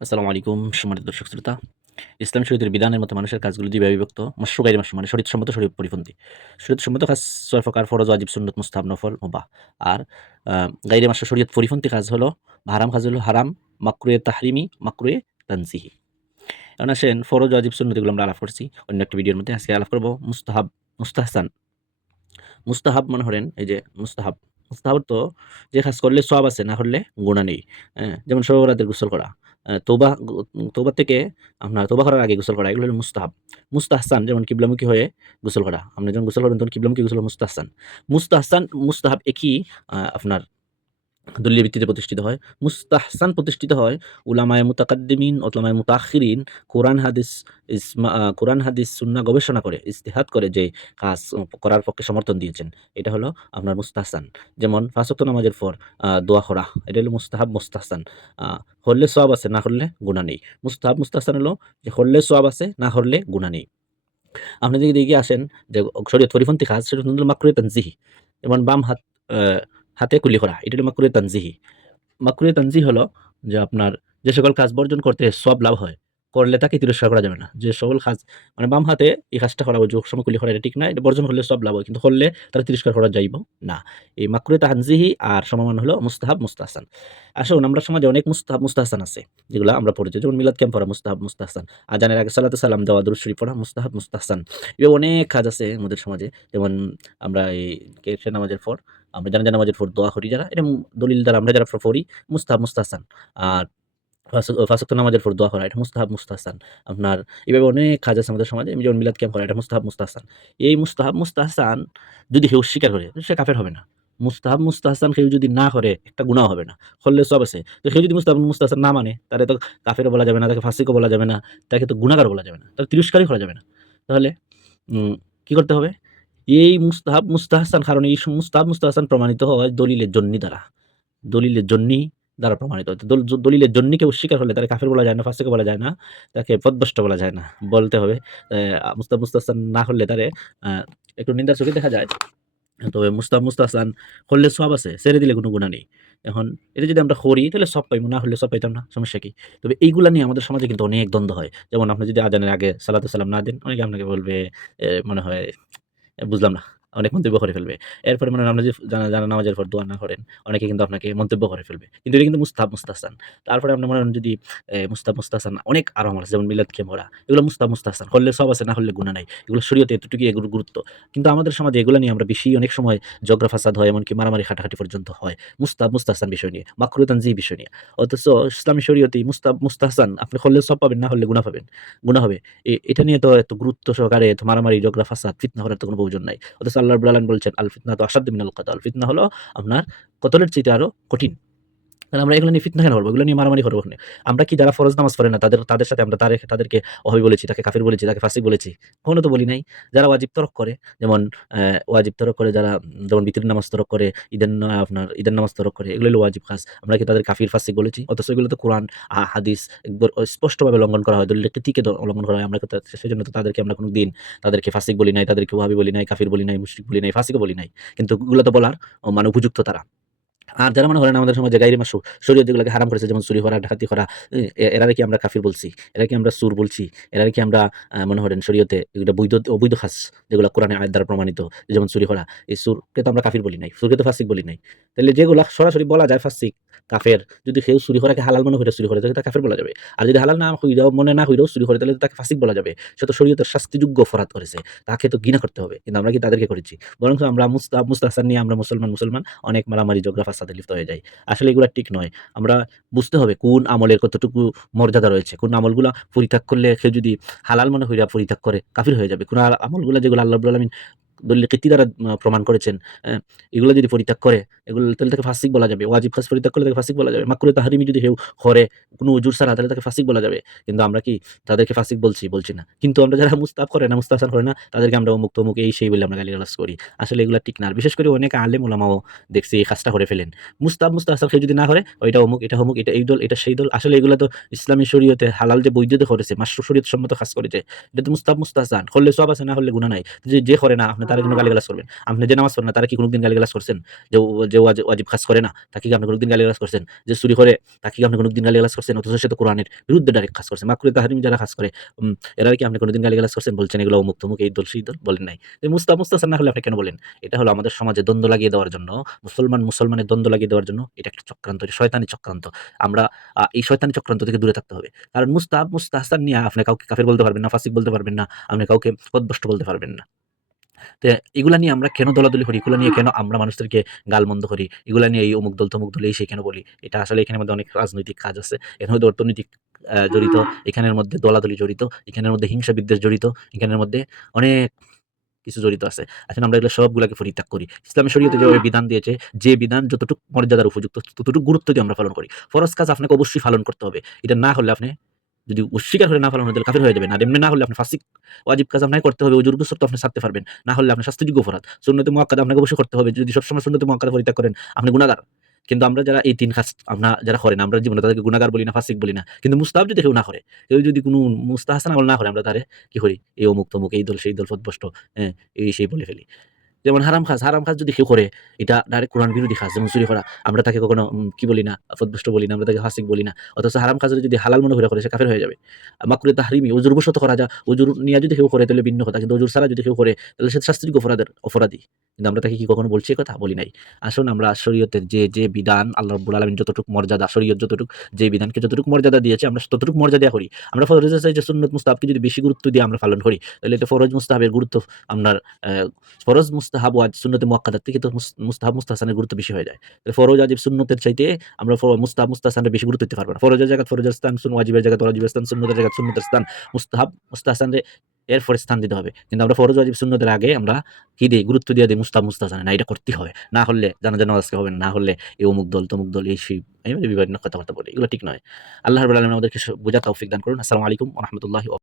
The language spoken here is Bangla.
আসসালামু আলাইকুম সম্মানিত দর্শক শ্রোতা। ইসলাম শরীয়তের বিধানের মতে মানুষের কাজগুলো দুইভাবে বিভক্ত। মাশরু গাইর মাশরু মানে শরীয়তসম্মত, শরীয়তপরিপন্থী। শরীয়তসম্মত কাজ ৬ প্রকার: ফরজ, ওয়াজিব, সুন্নত, মুস্তাহাব, নফল, মুবাহ। আর গাইরে মাশরু শরীয়ত পরিপন্থী কাজ হলো হারাম কাজ হলো হারাম, মাকরুহে তাহরিমি, মাকরুহে তানজিহি। এখন আসেন ফরজ, ওয়াজিব, সুন্নত এগুলো আমরা আলাপ করছি অন্য একটা ভিডিওর মধ্যে। আজকে আলাপ করব মুস্তাহাব, মুস্তাহসান। মুস্তাহাব মনে করেন এই যে মুস্তাহাব, মুস্তাহাব তো যে কাজ করলে সওয়াব আছে, না করলে গুনাহ নেই। যেমন শবে বরাতের গোসল করা, তৌবা তৌবা থেকে আপনার তৌবা করার আগে গোসল করা, এগুলো হলো মুস্তাহাব। মুস্তাহসান যেমন কিবলামুখী হয়ে গোসল করা। আপনি যখন গোসল করবেন তখন কিবলামুখী গোসল মুস্তাহসান। মুস্তাহসান, মুস্তাহাব একই আপনার দলীয় ভিত্তিতে প্রতিষ্ঠিত হয়। মুস্তাহসান প্রতিষ্ঠিত হয় উলামায়ে মুতাকাদ্দিমিন, উলামায়ে মুতাআখিরিন কোরআন হাদিস সুন্নাহ গবেষণা করে ইজতিহাদ করে যে কাজ করার পক্ষে সমর্থন দিয়েছেন। এটা হলো আপনার মুস্তাহসান। যেমন ৫ ওয়াক্ত নামাজের পর দোয়া করা। এটা হলো মুস্তাহাব, মুস্তাহসান। আ করলে সওয়াব আছে, না করলে গুনাহ নেই। মুস্তাহাব, মুস্তাহসান হলো যে করলে সওয়াব আছে, না করলে গুনাহ নেই। আপনি যদি এগিয়ে আসেন যে শরীয়ত পরিপন্থী কাজ, সেটা হলো মাকরুহে তানজিহি। যেমন বাম আ হাতে কুলি করা। এটা হলো মাকরুহে তানজিহি। মাকরুহে তানজিহ হলো যে আপনার যে সকল কাজ বর্জন করতে সওয়াব লাভ হয়, করলে তাকে তিরস্কার করা যাবে না। যে সকল কাজ মানে বাম হাতে এই কাজটা করা সময় কুলি করা এটা ঠিক না। এটা বর্জন করলে সওয়াব লাভ হয়। কিন্তু করলে তারা তিরস্কার করা যাইব না। এই মাকরুহে তানজিহি আর সমমান হলো মুস্তাহাব, মুস্তাহসান। আসুন আমরা সমাজে অনেক মুস্তাহাব, মুস্তাহসান আছে যেগুলা আমরা পড়েছি। যেমন মিলাদ ক্যাম্প পড়া মুস্তাহাব, মুস্তাহসান। আজানের আগে সালাতে সালাম দেওয়া, দুরূদ শরীফ পড়া মুস্তাহাব, মুস্তাহসান। এভাবে অনেক কাজ আছে আমাদের সমাজে। যেমন আমরা এই নামাজের পর আমরা জানাজা নামাজের পর দোয়া করি যারা, এটা দলিল দ্বারা আমরা যারা পড়ি মুস্তাহাব, মুস্তাহসান। আর ৫ ওয়াক্ত নামাজের পর দোয়া করা এটা মুস্তাহাব, মুস্তাহসান। আপনার এভাবে অনেক কাজ আছে আমাদের সমাজে। যেমন মিলাদ ক্যাম্প করা এটা মুস্তাহাব, মুস্তাহসান। এই মুস্তাহাব, মুস্তাহসান যদি কেউ অস্বীকার করে সে কাফের হবে না। মুস্তাহাব, মুস্তাহসান কেউ যদি না করে একটা গুনাহ হবে না। করলে সওয়াব আছে। তো কেউ যদি মুস্তাহাব, মুস্তাহসান না মানে তাহলে তো কাফেরও বলা যাবে না, তাকে ফাসিকও বলা যাবে না, তাকে তো গুনাহগার বলা যাবে না। তাকে তিরস্কারই করা যাবে না। তাহলে কি করতে হবে? এই মুস্তাহাব, মুস্তাহসান কারণ এই মুস্তাহাব, মুস্তাহসান প্রমাণিত হয় দলিলের জন্যি দ্বারা। দলিলের জন্যি দ্বারা প্রমাণিত হয়। তো দলিলের জন্যিকে অস্বীকার করলে তাকে কাফির বলা যায় না, ফাসিক বলা যায় না, তাকে পথভ্রষ্ট বলা যায় না। বলতে হবে মুস্তাহাব, মুস্তাহসান না করলে তারে আ একটু নিন্দার চোখে দেখা যায়। তবে মুস্তাহাব, মুস্তাহসান করলে সওয়াব আছে, ছেড়ে দিলে কোনো গুনাহ নেই। এখন এটা যদি আমরা করি তাহলে সওয়াব পাইবো, না হলে সওয়াব পাইতাম না। সমস্যা কি? তবে এইগুলা নিয়ে আমাদের সমাজে কিন্তু অনেক দ্বন্দ্ব হয়। যেমন আপনি যদি আজানের আগে সালাতু সালাম না দেন, অনেকে আপনাকে বলবে মনে হয় বুঝলাম না। অনেক মন্তব্য করে ফেলবে। এরপরে মনে হয় আমরা যে জানা নামাজের পর দোয়া না করেন, অনেকে কিন্তু আপনাকে মন্তব্য করে ফেলবে। কিন্তু এটা কিন্তু মুস্তাহাব, মুস্তাহসান। তারপরে আপনি মনে করেন যদি মুস্তাহাব, মুস্তাহসান অনেক আরো আমল আছে যেমন মিলাদ কে মরা। এগুলো মুস্তাহাব, মুস্তাহসান। করলে সওয়াব আছে, না করলে গুনাহ নাই। এগুলো শরীয়তে এতটুকুই এগুলোর গুরুত্ব। কিন্তু আমাদের সমাজে এগুলা নিয়ে আমরা বেশি অনেক সময় ঝগড়া ফাসাদ হয়, এমনকি মারামারি হাঁটাহাঁটি পর্যন্ত হয়। মুস্তাহাব, মুস্তাহসান বিষয় নিয়ে, মাকরুহ তানজিহ বিষয় নিয়ে। অথচ ইসলামী শরীয়তে মুস্তাহাব, মুস্তাহসান আপনি করলে সওয়াব পাবেন, না করলে গুনাহ পাবেন। গুনাহ হবে। এটা নিয়ে তো এত গুরুত্ব সহকারে এত মারামারি, ঝগড়া ফাসাদ, ফিতনা করার তো কোনো প্রয়োজন নাই। অথচ আল্লাহ রাব্বুল আলামিন বলছেন, "আল ফিতনাতু আশাদ্দু মিনাল কতল।" ফিতনা হলো আপনার কতলের চাইতে আরো কঠিন। তাহলে আমরা এগুলো নিয়ে ফিতনা কেন করব? এগুলো নিয়ে মারামারি করব কেন? আমরা কি যারা ফরজ নামাজ পড়ে না তাদের সাথে আমরা তাদেরকে ওহাবী বলেছি, তাকে কাফির বলেছি, তাকে ফাসিক বলেছি? কখনো তো বলি নাই। যারা ওয়াজিব তরক করে যেমন ওয়াজিব তরক করে যারা যেমন বিতরের নামাজ তরক করে, ঈদের নামাজ তরক করে, এগুলো হলো ওয়াজিব কাজ। আমরা কি তাদের কাফির ফাসিক বলেছি? অথচ এগুলো তো কোরআন, হাদিস একবার স্পষ্টভাবে লঙ্ঘন করা হয়। দলিল টিকে লঙ্ঘন করা হয়। আমরা সেজন্য তো তাদেরকে আমরা কোনদিন তাদেরকে ফাসিক বলি নাই, তাদেরকে ওহাবী বলি নাই, কাফির বলি নাই, মুশরিক বলি নাই, ফাসিকও বলি নাই। কিন্তু এগুলো তো বলার মানে উপযুক্ত তারা। আর যারা মনে করেন আমাদের সমাজে গায়রি মাসুক শরীয়ত যেগুলোকে হারাম করেছে যেমন চুরি করা, ডাকাতি করা, এরারে কি আমরা কাফির বলছি? এরা কি আমরা সুর বলছি? এরারে কি আমরা মনে করেন শরীয়তে এগুলা অবৈধ কাজ যেগুলা কোরআনের আয়াত দ্বারা প্রমাণিত, যেমন চুরি করা, এই সুরকে তো আমরা কাফির বলি নাই। সুরকে তো ফাসিক বলি নাই। তাইলে যেগুলা সরাসরি বলা যায় ফাসিক, কাফের, যদি কেউ চুরি করাকে হালাল মনে করে চুরি করে তাহলে তাকে কাফের বলা যাবে। আর যদি হালাল না হইরাও মনে না হইরাও চুরি করে তাহলে তো তাকে ফাসিক বলা যাবে। সে তো শরীয়তের শাস্তিযোগ্য অপরাধ করেছে। তাকে তো ঘৃণা করতে হবে। কিন্তু আমরা কি তাদেরকে করেছি? বরং আমরা মুস্তাহসান নিয়ে আমরা মুসলমান অনেক মারামারি, ঝগড়া ফাসাদে লিপ্ত হয়ে যাই। আসলে এগুলা ঠিক নয়। আমরা বুঝতে হবে কোন আমলের কতটুকু মর্যাদা রয়েছে। কোন আমলগুলা পরিত্যাগ করলে কেউ যদি হালাল মনে হইরা পরিত্যাগ করে কাফির হয়ে যাবে। কোন আমলগুলা যেগুলো আল্লাহ রাব্বুল আলামিন দলিল কিত্তি দ্বারা প্রমাণ করেছেন, এগুলো যদি পরিত্যাগ করে এগুলো তাহলে তাকে ফাসিক বলা যাবে। ওয়াজিব কাজ পরিত্যাগ করলে তাকে ফাসিক বলা যাবে। মাকরুহে তাহরিমি যদি কেউ করে কোনো উজুর ছাড়া তাহলে তাকে ফাসিক বলা যাবে। কিন্তু আমরা কি তাদেরকে ফাসিক বলছি না। কিন্তু আমরা যারা মুস্তাহাব করে না, মুস্তাহসান করে না তাদেরকে আমরা অমুক তমুক এই সেই বলে আমরা গালিগালাজ করি। আসলে এগুলা ঠিক না। আর বিশেষ করে অনেক আলেম ওলামাও দেখছি এই কাজটা করে ফেলেন। মুস্তাহাব, মুস্তাহসান কেউ যদি না করে ওইটা অমুক, এটা অমুক, এটা এই দল, এটা সেই দল। আসলে এগুলা তো ইসলামী শরীয়তে হালাল যে বৈধতা করেছে, মাশরু শরীয়ত সম্মত কাজ করেছে। এটা তো মুস্তাহাব, মুস্তাহসান। করলে সওয়াব আছে, না করলে গুনাহ নাই। যে করে না আপনি তারা কিন্তু গালিগালাজ করবেন। আপনি যে নামাজ পড়েন না তারা কি কোনোদিন গালিগালাজ করছেন? যে যে ওয়াজিব কাজ করে না তাকে কি আপনি কোনোদিন গালিগালাজ করছেন? যে চুরি করে তাকে কি আপনি কোনোদিন গালিগালাজ করছেন? অথচ সে তো কোরআনের বিরুদ্ধে ডাইরেক্ট কাজ করছে। মাকরুহে তাহরিম যারা কাজ করে এরা কি আপনি কোনোদিন গালিগালাজ করছেন? বলছেন এগুলো অমুক তমুক এই দল সেই দল বলেন নাই। মুস্তাহাসান না হলে আপনি কেন বলেন? এটা হলো আমাদের সমাজে দ্বন্দ্ব লাগিয়ে দেওয়ার জন্য, মুসলমানের দ্বন্দ্ব লাগিয়ে দেওয়ার জন্য এটা একটা চক্রান্ত, এটা শয়তানি চক্রান্ত। আমরা এই শয়তানি চক্রান্ত থেকে দূরে থাকতে হবে। কারণ মুস্তাহাসান নিয়ে আপনি কাউকে কাফের বলতে পারবেন না, ফাসিক বলতে পারবেন না, আপনি কাউকে পথভ্রষ্ট বলতে পারবেন না। তো এগুলা নিয়ে আমরা কেন দলাদলি করি? এগুলা নিয়ে কেন আমরা মানুষদেরকে গালমন্দ করি? এগুলা নিয়ে এই অমুক দল তমুক দল এই সেই কেন বলি? এটা আসলে এখানের মধ্যে অনেক রাজনৈতিক কাজ আছে। এখানের মধ্যে অর্থনৈতিক জড়িত, এখানের মধ্যে দলাদলি জড়িত, এখানের মধ্যে হিংসা বিদ্বেষ জড়িত, এখানের মধ্যে অনেক কিছু জড়িত আছে। আসলে আমরা এগুলো সবগুলাকে পরিত্যাগ করি। ইসলামী শরীয়তে যেভাবে বিধান দিয়েছে, যে বিধান যতটুকু মর্যাদার উপযুক্ত ততটুকু গুরুত্ব দিয়ে আমরা পালন করি। ফরজ কাজ আপনাকে অবশ্যই পালন করতে হবে। এটা না হলে আপনি যদি অস্বীকার করে না পালন হয় তাহলে কাফের হয়ে যাবেন। আর এমনি না হলে আপনি ফাসিক। ওয়াজিব কাজ আপনাকে করতে হবে। ওজুর গোসল তো আপনি ছাড়তে পারবেন। না হলে আপনার শাস্তিযোগ্য অপরাধ। সুন্নতে মুআক্কাদা আপনাকে অবশ্যই করতে হবে। যদি সবসময় সুন্নতে মুআক্কাদা পরিত্যাগ করেন, আপনি গুনাহগার। কিন্তু আমরা যারা এই ৩ কাজ যারা করেন, আমরা জীবনে তাদেরকে গুনাহগার বলি না, ফাসিক বলি না। কিন্তু মুস্তাহাব যদি কেউ না করে, কেউ যদি কোনো মুস্তাহাসান আমল না করে, আমরা তারে কি করি? এই অমুক তমুক, এই দল, সেই দল, পথভ্রষ্ট, হ্যাঁ? এই সেই বলে ফেলি। যেমন হারাম কাজ যদি কেউ করে, এটা ডাইরেক্ট কোরআন বিরোধী কাজ। যেমন চুরি করা। আমরা তাকে কখনো কি বলি না? পথভ্রষ্ট বলি না, আমরা তাকে ফাসিক বলি না। অথচ হারাম কাজ যদি হালাল মনে করে সে কাফের হয়ে যাবে। মাকরুহে তাহরিমি ওজুর বশত করা ওজুর নিয়া যদি কেউ করে তাহলে ভিন্ন কথা। কিন্তু ওজুর ছাড়া যদি কেউ করে তাহলে সে শাস্তিযোগ্য অপরাধী। কিন্তু আমরা তাকে কি কখনো বলছি এ কথা? বলি নাই। আসুন আমরা শরীয়তের যে বিধান আল্লাহ রাব্বুল আলামিন যতটুকু মর্যাদা, শরীয়ত যতটুকু যে বিধানকে যতটুকু মর্যাদা দিয়েছে আমরা ততটুকু মর্যাদা করি। আমরা ফরজে চাই যে সুন্নত মুস্তাহাবকে যদি বেশি গুরুত্ব দিয়ে আমরা পালন করি, তাহলে এটা ফরজ মুস্তাহাবের গুরুত্ব আপনার ফরজ মুস্তাহাব সুন্নতে মুআক্কাদার থেকে তো মুস্তাহাব মুস্তাহসানের গুরুত্ব বেশি হয়ে যায়। তাহলে ফরজ ওয়াজিব সুন্নতের চাইতে আমরা মুস্তাহাব মুস্তাহসানের বেশি গুরুত্ব দিতে পারব না। ফরজের জায়গায় ফরজের স্থান, ওয়াজিবের জায়গায় ওয়াজিবের স্থান, সুন্নতের জায়গায় সুন্নতের স্থান, মুস্তাহাব মুস্তাহসানের এরপরে স্থান দিতে হবে। কিন্তু আমরা ফরজ ওয়াজিব সুন্নতের আগে আমরা কি দেই? গুরুত্ব দিয়ে দেই মুস্তাহাব মুস্তাহসানে। না এটা করতেই হবে। না হলে জানাজা নামাজ আজকে হবে না। না হলে এই অমুক দল তমুক দল এই সেই বিভিন্ন কথাবার্তা বলি। এগুলো ঠিক নয়। আল্লাহ রাব্বুল আলামিন আমাদেরকে বোঝার তৌফিক দান করুন। আসসালামু আলাইকুম ওয়া রাহমাতুল্লাহি